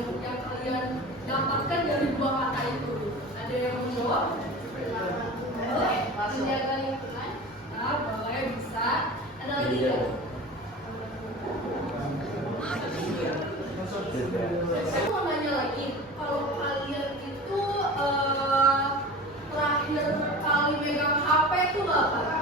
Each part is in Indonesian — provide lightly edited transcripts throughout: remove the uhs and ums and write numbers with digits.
yang kalian dapatkan dari dua kata itu? Ada yang mau jawab? Menjaga lingkungan. Nah, boleh, bisa. Ada lagi nggak? Saya mau nanya lagi, kalau kalian itu terakhir kali megang HP itu kapan?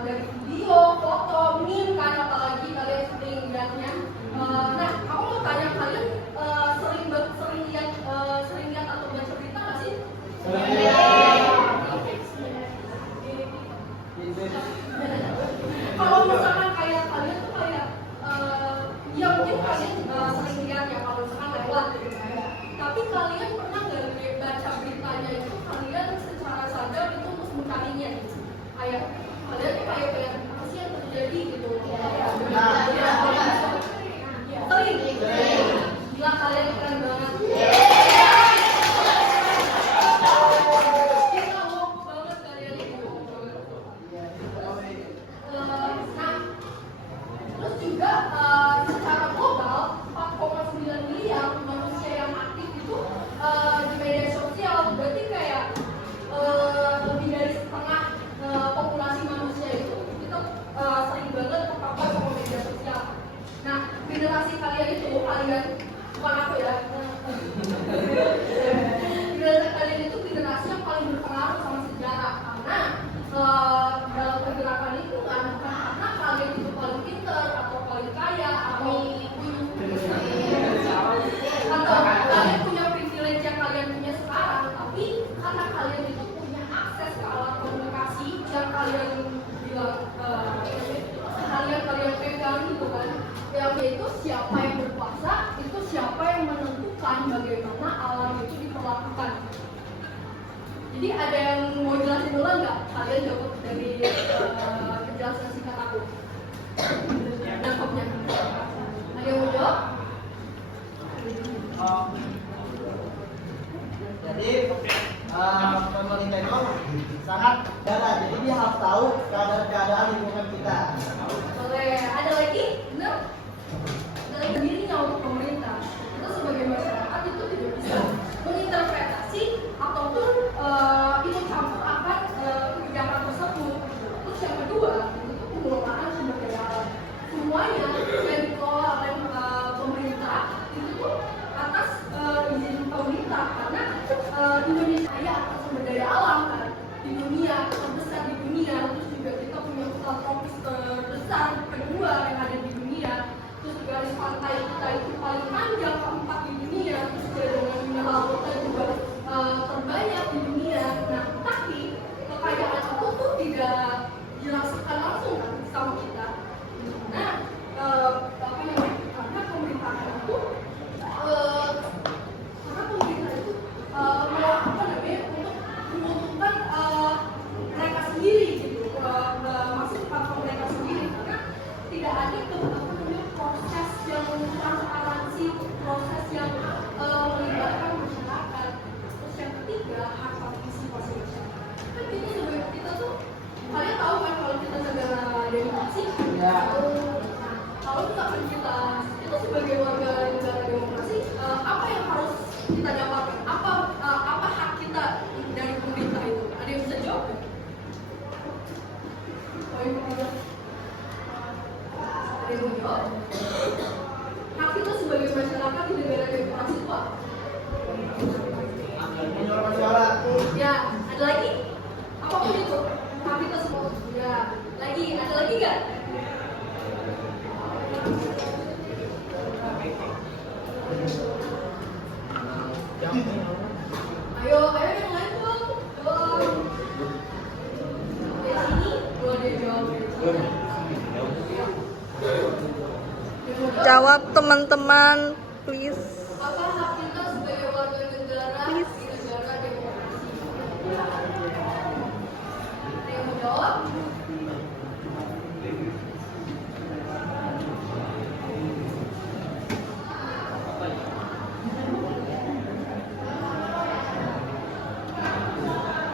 Dari video, foto, meme kan, apalagi kalian sering lihatnya. Nah, aku mau tanya kalian sering lihat atau baca berita nggak sih? Kalau misalkan kayak kalian tuh kayak ya mungkin kalian sering lihat ya kalau misalkan lewat gitu. Tapi kalian pernah nggak baca beritanya itu kalian secara sadar itu untuk mencarinya gitu? Kayak kalian tuh kayak apa sih yang terjadi gitu? Sering. Gila, kalian keren banget. Terus juga secara global 4,9 miliar manusia yang aktif itu di media sosial, berarti kayak lebih dari setengah populasi manusia itu kita sering banget terpapar sama media sosial. Nah, generasi kalian itu, kalian bukan aku ya, generasi kalian itu generasi yang paling berpengaruh sama sejarah karena dalam pergerakan lingkungan, bukan karena kalian itu paling pintar atau paling kaya atau kalian punya privilege yang kalian punya sekarang, tapi karena kalian itu punya akses ke alat komunikasi yang kalian bilang kalian pegang gitu kan, yang yaitu siapa yang berkuasa, itu siapa yang menentukan bagaimana alam itu diperlakukan. Jadi ada yang mau jelasin dulu nggak? Kalian jawab dari penjelasan singkat aku. Nangkapnya. Ada yang mau jawab? Jadi pemerintah itu sangat dalam, jadi dia harus tahu keadaan lingkungan kita. Boleh. Ada lagi? Benar? Ada lagi dirinya untuk pemerintah. Kita sebagai masyarakat itu tidak bisa menginterpretasi ataupun ikut campur akan kebijakan tersebut. Terus yang kedua, itu pengelolaan sumber daya alam. Semuanya yang dikelola oleh pemerintah itu tuh atas izin pemerintah, karena Indonesia kaya atas sumber daya alam kan di dunia. dunia, terbesar di dunia, terus juga kita punya hutan tropis terbesar kedua yang ada di dunia, terus garis pantai kita itu paling panjang keempat di dunia, terus juga dengan mineral lautan juga terbanyak di dunia. Nah, tapi kekayaan itu tuh tidak dirasakan langsung kan sama kita. Nah, apa namanya? Karena pemerintah itu mau apa namanya untuk menguntungkan mereka sendiri gitu, masuk ke mereka sendiri karena tidak ada proses yang transparansi, proses yang melibatkan masyarakat. Terus yang ketiga, hak partisipasi masyarakat. Kan ini sebagai kita tuh, kalian tahu kan kalau kita negara demokrasi, Ya. kalau misalkan kita itu sebagai warga negara demokrasi, apa yang harus kita dapatkan? Apa hak kita dari pemerintah itu? Ada yang bisa jawab? Oh, yang ketiga. Ada yang mau jawab? Hak kita sebagai masyarakat di negara demokrasi itu apa? Menyuarakan suara. Ya, ada lagi? Apapun itu, hak kita semua. Ya, lagi, ada lagi nggak? Ayo yang lain dong. Dari sini, boleh dia jawab. Jawab teman-teman, please. Apa hak kita sebagai warga negara di negara demokrasi? Ada yang mau jawab?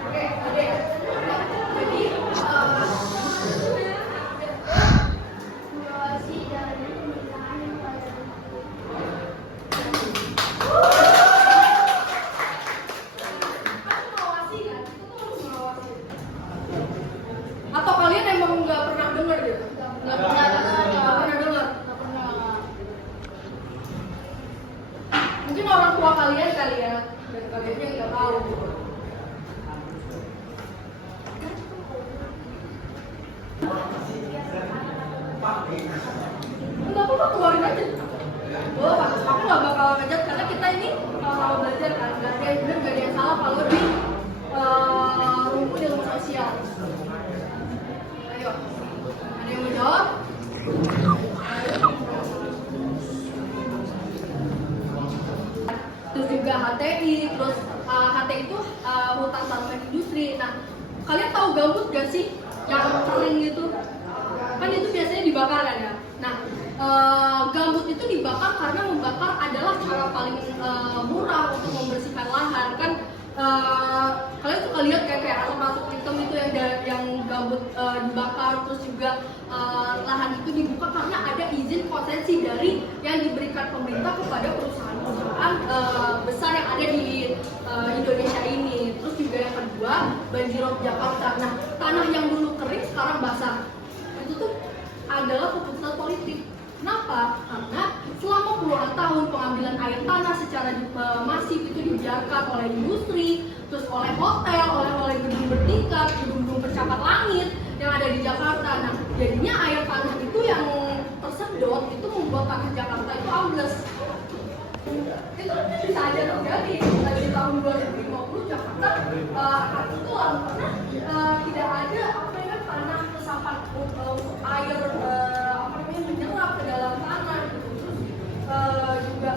Oke, adek. Jadi, mengawasi kan? Kita tuh harus mengawasi. Atau kalian emang nggak pernah dengar gitu? Nggak pernah dengar. Mungkin orang tua kalian kali ya, dan kalian yang nggak tahu. Enggak apa-apa, keluarin aja. Oh, aku nggak bakal ngajak karena kita ini kalau belajar kan, nggak ada yang benar, nggak ada yang salah kalau di rumpun ilmu sosial. Ayo, ada yang mau jawab? Terus juga HTI, terus HTI itu hutan tanaman industri. Nah, kalian tahu gambut gak sih yang kering gitu? Kan itu biasanya dibakar kan ya. Nah, gambut itu dibakar karena membakar adalah cara paling murah untuk membersihkan lahan kan. Kalian suka lihat kayak asap-asap hitam itu yang gambut dibakar, terus juga lahan itu dibuka karena ada izin konsesi dari yang diberikan pemerintah kepada perusahaan-perusahaan besar yang ada di Indonesia ini. Terus juga yang kedua, banjirop Jakarta. Nah, tanah yang dulu kering sekarang basah. Itu tuh adalah keputusan politik. Kenapa? Karena selama puluhan tahun pengambilan air tanah secara masif itu dibiarkan oleh industri, terus oleh hotel, oleh gedung bertingkat, gedung bercakar langit yang ada di Jakarta. Nah, jadinya air tanah itu yang tersedot itu membuat tanah Jakarta itu ambles. Itu bisa aja terjadi di tahun 2050 Jakarta akan tenggelam karena tidak ada apa yang tanah resapan air menyerap ke dalam tanah gitu. Terus juga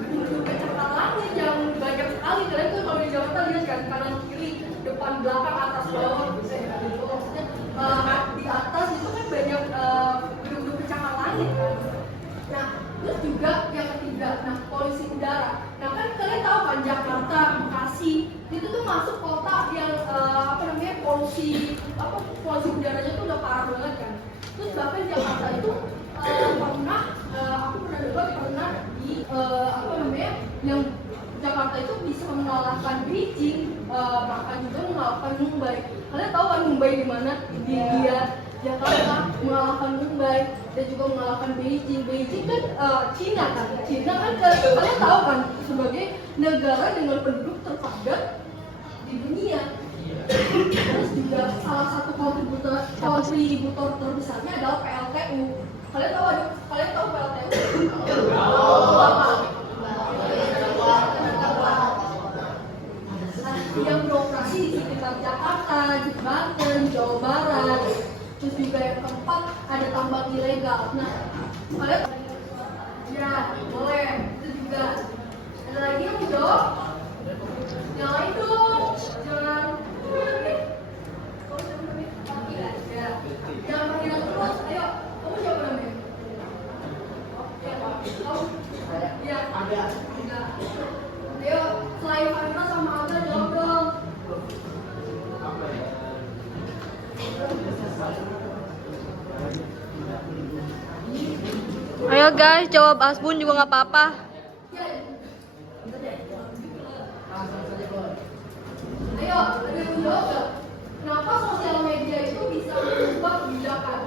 gedung bercakar langit yang banyak sekali. Kalian tuh kalau di Jakarta lihat kan kanan kiri, depan belakang, atas bawah gitu. Maksudnya di atas itu kan banyak gedung bercakar langit kan. Nah, terus juga yang ketiga, nah polusi udara. Nah kan kalian tahu kan Jakarta, Bekasi itu tuh masuk kota yang polusi udaranya tuh udah parah banget kan. Terus bahkan Jakarta itu aku pernah dengar di yang Jakarta itu bisa mengalahkan Beijing, bahkan juga mengalahkan Mumbai. Kalian tahu kan Mumbai di mana? Di India. Jakarta mengalahkan Mumbai dan juga mengalahkan Beijing. Beijing kan Cina kan. Cina kan kalian tahu kan sebagai negara dengan penduduk terpadat di dunia. Terus juga salah satu kontributor terbesarnya adalah PLTU. Kalian tahu PLTU? Yang beroperasi di sekitar Jakarta, di Banten, Jawa Barat. Terus juga yang keempat ada tambang ilegal. Nah, kalian ya boleh itu juga. Ada lagi yang mau jawab? Yang lain dong, jangan ya. Jangan panggilan terus. Ayo, kamu jawab namanya. Ya, ada. Ayo, selain Farina sama Aga jawab dong. Ayo guys, jawab Asbun juga nggak apa-apa. Ayo, ada yang jawab nggak? Kenapa sosial media itu bisa mengubah kebijakan?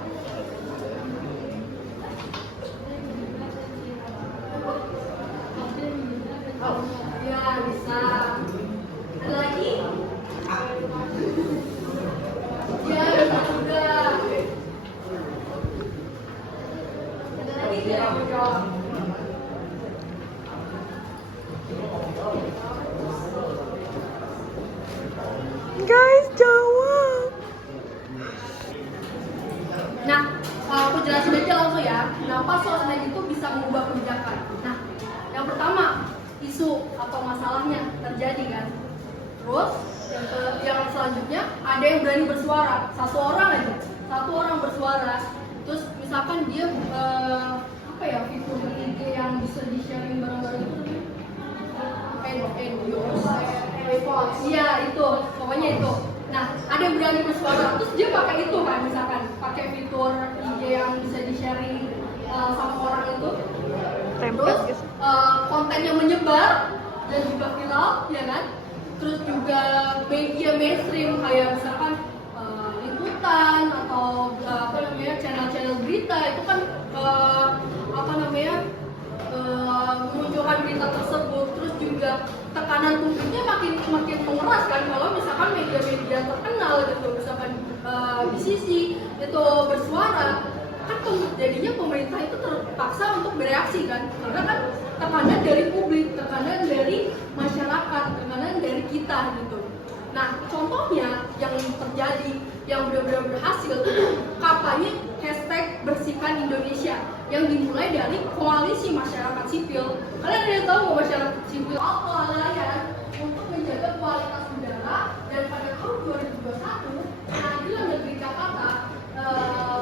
Ya, bisa. Ada lagi? Ya, bisa juga. Ada lagi nggak yang mau jawab? Guys, jawab. Nah, aku jelasin aja langsung ya. Kenapa sosmed itu bisa mengubah kebijakan? Nah, yang pertama, isu atau masalahnya terjadi kan. Terus, yang selanjutnya ada yang berani bersuara. Satu orang bersuara. Terus misalkan dia fitur IG yang bisa di sharing bareng-bareng itu. Iya itu, pokoknya itu. Nah, ada yang berani bersuara, terus dia pakai itu kan, misalkan pakai fitur IG yang bisa di sharing sama orang itu. Terus kontennya menyebar dan juga viral, ya kan? Terus juga media mainstream kayak misalkan liputan atau channel-channel berita itu kan memunculkan berita tersebut. Terus juga tekanan publiknya makin mengeras kan kalau misalkan media-media terkenal gitu, misalkan BCC itu bersuara kan, jadinya pemerintah itu terpaksa untuk bereaksi kan, karena kan tekanan dari publik, tekanan dari masyarakat, tekanan dari kita gitu. Nah, contohnya yang terjadi yang benar-benar berhasil kampanye #bersihkan-Indonesia yang dimulai dari koalisi masyarakat sipil. Kalian ada yang tahu nggak masyarakat sipil? Kelalaian untuk menjaga kualitas udara, dan pada tahun 2021 Pengadilan Negeri Jakarta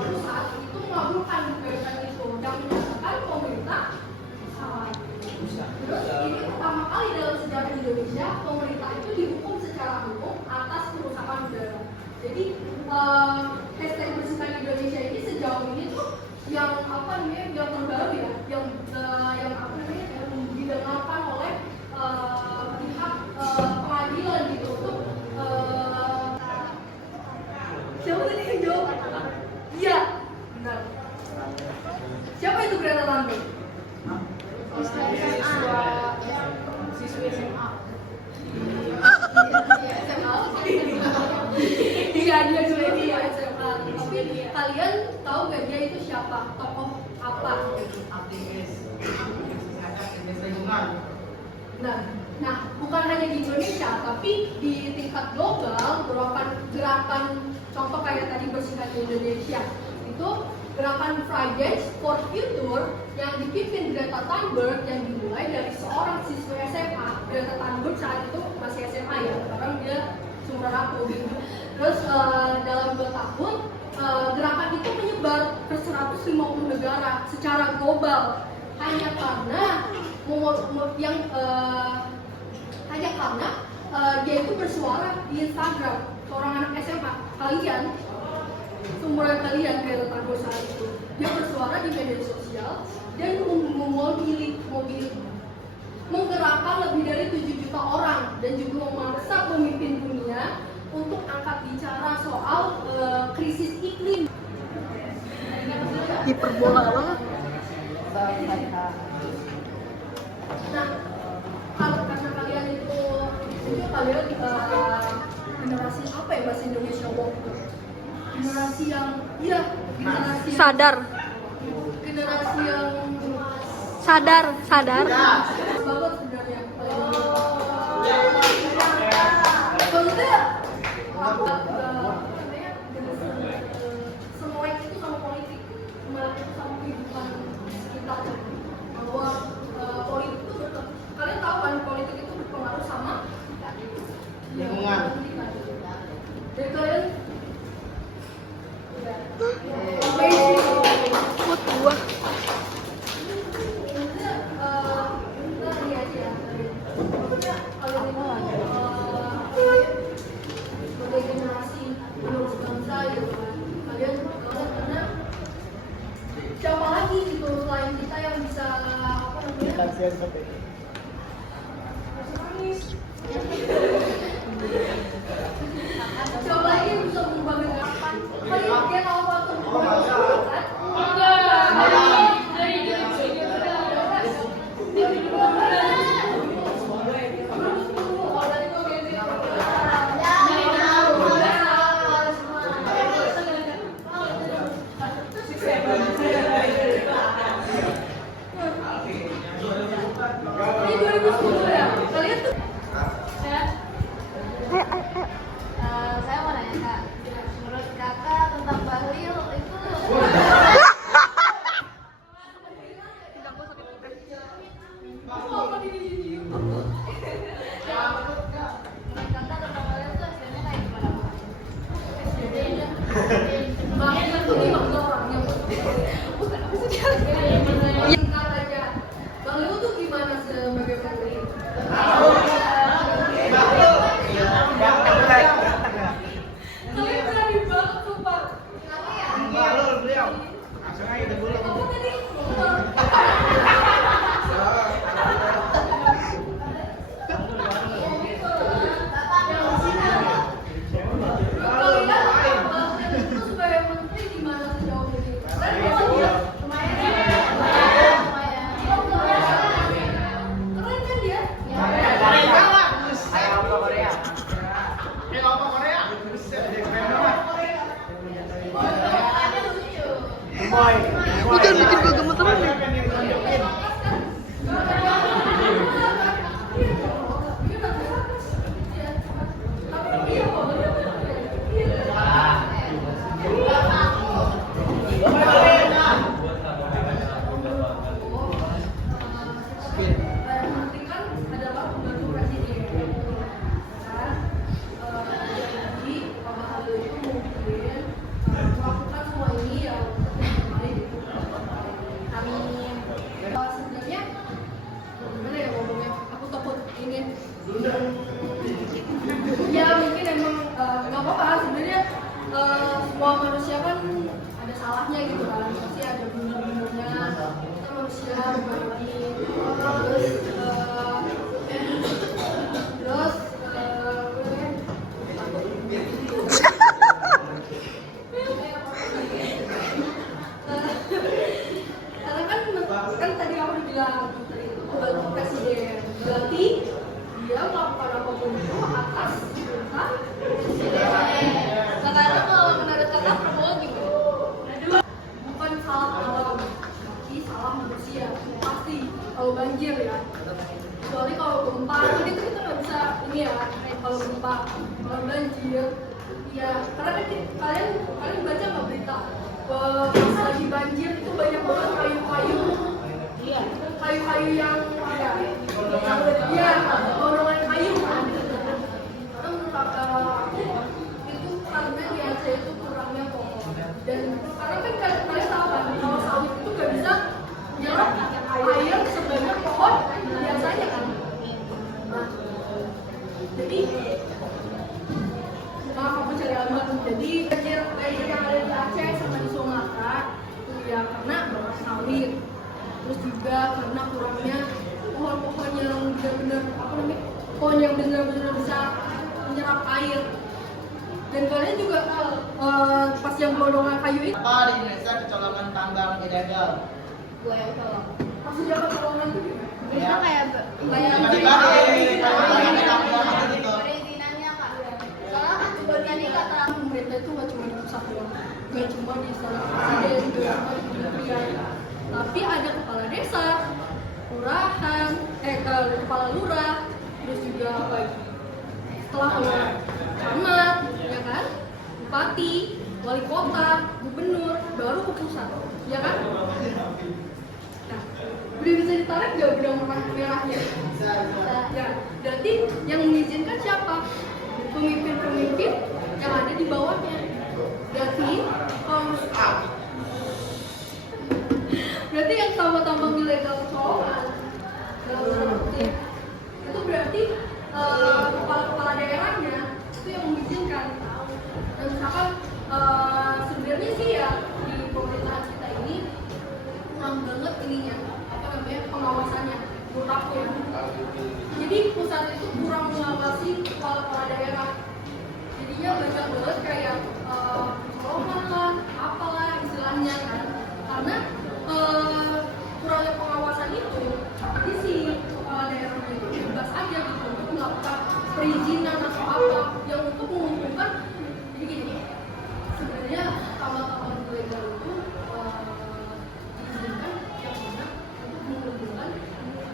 Pusat itu mengabulkan gugatan itu yang menyatakan pemerintah salah. Terus ini pertama kali dalam sejarah Indonesia pemerintah itu dihukum secara hukum atas kerusakan udara. Jadi #bersihkan Indonesia ini sejauh ini tuh yang terbaru ya, yang didengarkan oleh pihak pengadilan gitu untuk siapa tadi yang jawab? Iya, benar. Siapa itu Greta Thunberg? Siswi SMA. Iya, dia juga dia SMA. Tapi kalian tahu gak dia itu siapa? Tokoh apa? Aktivis lingkungan. Nah, bukan hanya di Indonesia, tapi di tingkat global, gerakan contoh kayak tadi Bersihkan Indonesia itu gerakan Fridays for Future yang dipimpin Greta Thunberg yang dimulai dari seorang siswa SMA. Greta Thunberg saat itu masih SMA ya, sekarang dia seumuran aku. Terus dalam 2 tahun gerakan itu menyebar ke 150 negara secara global hanya karena dia itu bersuara di Instagram. Seorang anak SMA, kalian seumuran kalian Greta Thunberg saat itu, dia bersuara di media sosial dan menggerakkan lebih dari 7 juta orang dan juga memaksa pemimpin dunia untuk angkat bicara soal krisis iklim. Hiperbola banget. Nah, kalau karena kalian itu kalian generasi apa ya bahasa Indonesia woke? Generasi yang iya, generasi yang, Sadar. generasi yang Sadar. Sadar. banget sebenarnya. Maksudnya semua itu sama politik, semua itu sama kehidupan sekitar. Bahwa politik itu kalian tahu kan politik itu berpengaruh sama Lingkungan. dan kalian Buat gua. sebagai generasi penerus bangsa gitu kan, kalian karena siapa lagi gitu selain kita yang bisa apa namanya Kasihan sampai. siapa lagi yang bisa mengubah negara kalian tahu apa tuh ini 2010 ya kalian tuh Saya mau nanya kak, menurut kakak tentang Bahlil itu apa di menurut kakak tentang Bahlil itu hasilnya kayak gimana? Makanya tuh gimana orangnya? Bukan apa sih dia? Singkat aja. Bang Leo tuh gimana sebagai pemimpin? Kalian berani banget sumpah. Beliau. Langsung aja dulu. Apa tadi? Kalian Bang Leo itu sebagai menteri gimana sejauh ini? Kalian mau dia? Keren kan dia? Lu jangan bikin gua gemeteran ya. Menteri kan adalah pembantu presiden. Jadi Pak Bahlil itu mungkin melakukan semua ini ya amin. Sebenarnya gimana ya ngomongnya? Aku takut ini. Ya mungkin emang nggak apa-apa sebenarnya semua manusia kan ada salahnya gitu kan, pasti ada benar-benarnya. Kita manusia berbagi terus karena kan tadi aku udah bilang menteri itu pembantu presiden, berarti dia melakukan apapun itu atas perintah presiden. Sekarang kalau menurut kakak Prabowo gimana? Bukan salah alam, tapi salah manusia pasti kalau banjir ya. Kecuali kalau gempa, jadi itu kita nggak bisa ini ya. Kalau gempa, kalau banjir, ya karena kan kalian baca nggak berita pas lagi banjir itu banyak banget kayu-kayu, iya kayu-kayu yang ada, iya golongan kayu kan. Karena menurut aku itu karena di Aceh itu kurangnya pohon dan karena kan kalian tahu kan kalau sawit itu nggak bisa nyerap air sebanyak pohon biasanya kan. Nah, jadi maaf aku cari alamat. Jadi banjir yang ada di Aceh sama di Sumatera itu ya karena sawit, terus juga karena kurangnya pohon-pohon yang benar-benar apa namanya pohon yang benar-benar bisa menyerap air. Dan kalian juga pas yang golongan kayu itu Apa di Indonesia kecolongan tambang ilegal? Gue yang tolong. maksudnya kecolongan itu gimana? Itu kayak Tiba-tiba di tambang gitu. perizinannya kak. Soalnya pemerintah itu nggak cuma di pusat doang, nggak cuma di istana presiden, nggak cuma di kementerian, tapi ada kepala desa, kelurahan, kepala lurah, terus juga apa lagi? Setelah camat, ya kan, bupati, wali kota, gubernur, baru ke pusat, ya kan? Nah, udah bisa ditarik nggak benang merahnya? Ya, berarti yang mengizinkan siapa? Pemimpin-pemimpin yang ada di bawahnya. Berarti yang tambang-tambang ilegal kecolongan dalam tanda kutip, itu berarti kepala-kepala daerahnya itu yang mengizinkan. Dan misalkan sebenarnya sih ya di pemerintahan kita ini kurang banget ininya, apa namanya, pengawasannya, menurut aku ya. Jadi pusat itu kurang mengawasi kepala-kepala daerah. Jadinya banyak banget kayak kecolongan lah, apalah istilahnya kan. Karena kurangnya pengawasan itu, jadi si kepala daerahnya itu bebas aja gitu untuk melakukan perizinan atau apa yang untuk menguntungkan. Jadi gini, sebenarnya tambang-tambang ilegal itu diizinkan yang mana untuk menguntungkan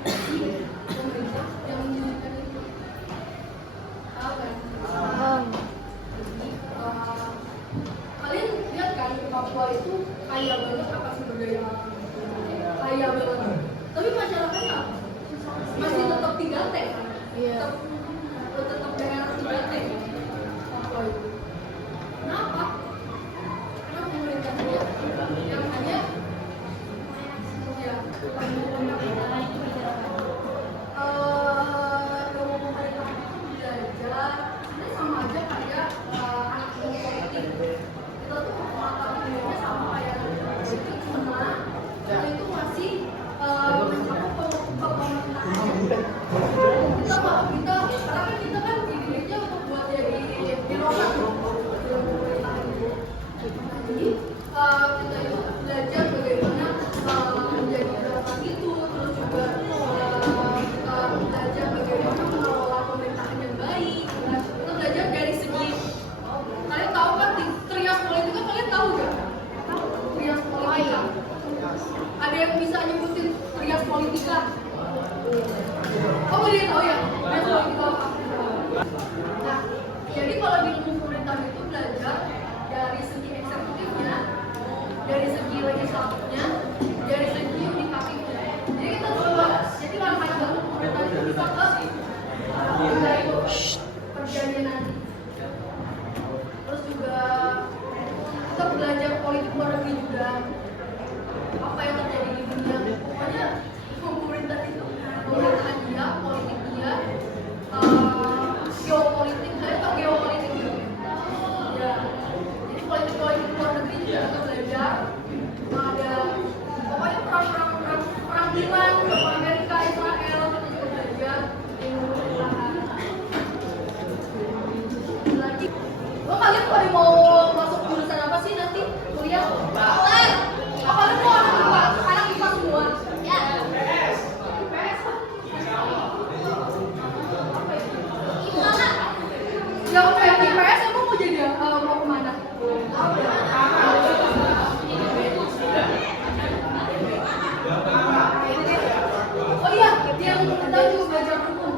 si pemerintah yang mengizinkan itu. Tahu kan? Jadi, kalian lihat kan Papua itu kaya banget akan sumber daya alam, kaya banget. Tapi masyarakatnya apa? Masih tetap 3T kan? Tetap daerah 3T Papua itu. Kenapa? Karena pemerintahnya yang hanya ya pemerintah itu belajar, ini sama aja kayak anak politik. Kita tuh pengetahuannya sama kayak politik, cuma kita itu masih pemerintahan. Kita karena kan kita kan dididiknya untuk buat jadi birokrat pemerintahan itu. Jadi kita itu belajar bagaimana menjadi birokrat itu, terus juga kita belajar bagaimana mengelola pemerintahan yang baik. Kita belajar dari segi, kalian tahu kan trias politika, kalian tahu gak? Trias politika. Ada yang bisa nyebutin trias politika? Oh, dia tahu ya? Trias politika apa? Nah, jadi kalau di ilmu pemerintahan itu belajar dari segi eksekutifnya, dari segi legislatifnya, dari segi yudikatifnya. Jadi kita coba, jadi langkah ilmu pemerintahan itu bisa dari perjanjian nanti. Terus juga kita belajar politik luar negeri juga, apa yang terjadi di dunia. Pokoknya pemerintah itu, pemerintahan dia, politik dia, geopolitik, saya tahu geopolitik juga. Ya, jadi politik luar negeri juga kita belajar. Ada pokoknya perang Iran, perang Amerika, Israel, kita juga belajar di pemerintahan. Lagi, kalian pada mau masuk jurusan apa sih nanti kuliah? Kalian mau anak IPA semua? Ya. IPS. Ya udah IPS, emang mau jadi mau kemana? Oh iya, yang kita juga belajar hukum.